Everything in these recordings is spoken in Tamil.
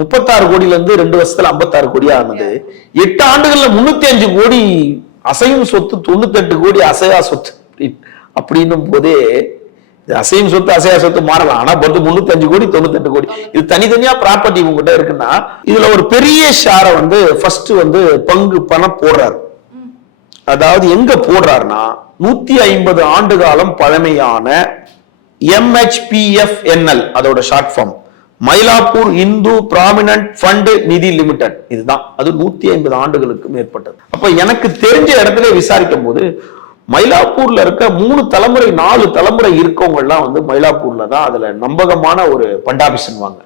36 கோடியில இருந்து 2 வருஷத்துல 56 கோடி ஆனது. 8 ஆண்டுகள்ல 305 கோடி அசையும் சொத்து, 98 கோடி அசையா சொத்து அப்படின்னும் போதே, அசையும் சொத்து அசையா சொத்து மாறலாம். ஆனா 305 கோடி 98 கோடி இது தனித்தனியா ப்ராப்பர்ட்டி உங்ககிட்ட இருக்குன்னா, இதுல ஒரு பெரிய ஷேரை ஃபர்ஸ்ட் பங்கு பணம் போடுறாரு. அதாவது எங்க போடுறாருன்னா, 150 ஆண்டு காலம் பழமையான MHPFNL அதோட short form, Mylapore Hindu prominent fund நிதி லிமிடெட். இதுதான் அது 150 ஆண்டுகளுக்கு மேற்பட்டது. அப்ப எனக்கு தெரிஞ்ச இடத்துல விசாரிக்கும் போது மயிலாப்பூர்ல இருக்க 3 தலைமுறை 4 தலைமுறை இருக்கவங்க எல்லாம் மயிலாப்பூர்ல தான் அதுல நம்பகமான ஒரு பண்டாபிஷன் வாங்க.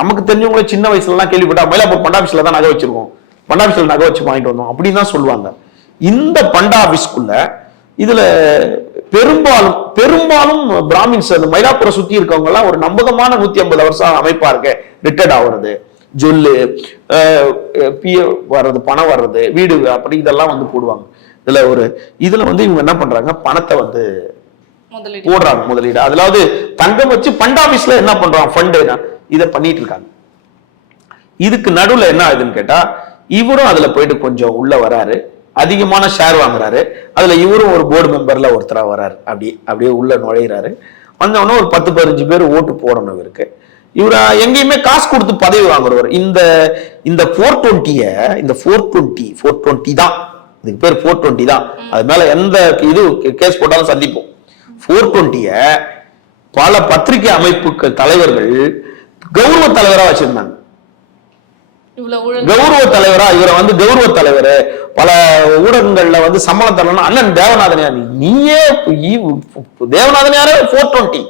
நமக்கு தெரிஞ்சவங்கள சின்ன வயசுல எல்லாம் கேள்விப்பட்டா மயிலாப்பூர் பண்டாபிஸ்ல தான் நகை வச்சிருக்கோம், பண்டாபிஸ்ல நகை வச்சு வாங்கிட்டு வந்தோம் அப்படின்னு தான் சொல்லுவாங்க. இந்த பண்டாபிஸ்குள்ள இதுல பெரும்பாலும் பிராமின்ஸ், அந்த மயிலாப்பூரை சுத்தி இருக்கவங்க எல்லாம் ஒரு நம்பகமான 150 வருஷம் அமைப்பா இருக்க ரிட்டையர்ட் ஆகுறது, ஜொல்லு வர்றது, பணம் வர்றது, வீடு அப்படி இதெல்லாம் போடுவாங்க. இதுல இவங்க என்ன பண்றாங்க, பணத்தை போடுறாங்க முதலீடு. அதாவது தங்கம் வச்சு பண்டாபிஸ்ல என்ன பண்றாங்க, ஃபண்ட் இதை பண்ணிட்டு இருக்காங்க. இதுக்கு நடுவுல என்ன ஆகுதுன்னு கேட்டா, இவரும் அதுல போயிட்டு கொஞ்சம் உள்ள வராரு, அதிகமான ஷேர் வாங்குறாரு. அதுல இவரும் ஒரு போர்டு மெம்பர்ல ஒருத்தரா வராரு. அப்படியே உள்ள நுழையிறாரு. வந்தவொடனே ஒரு 10-15 பேர் ஓட்டு போடணும் இவருக்கு. இவர எங்கேயுமே காசு கொடுத்து பதவி வாங்குறவர். இந்த 420 தான், இதுக்கு பேர் 420 தான். அது மேல எந்த இது கேஸ் போட்டாலும் சந்திப்போம். 420 பல பத்திரிகை அமைப்புகள் தலைவர்கள் கௌரவ தலைவரா வச்சிருந்தாங்க. கௌரவ தலைவரா இவரை கௌரவ தலைவர், பல ஊடகங்கள்ல சம்பளம் தரலாம். அண்ணன் தேவநாதன், நீயே தேவநாதன் யாரே 420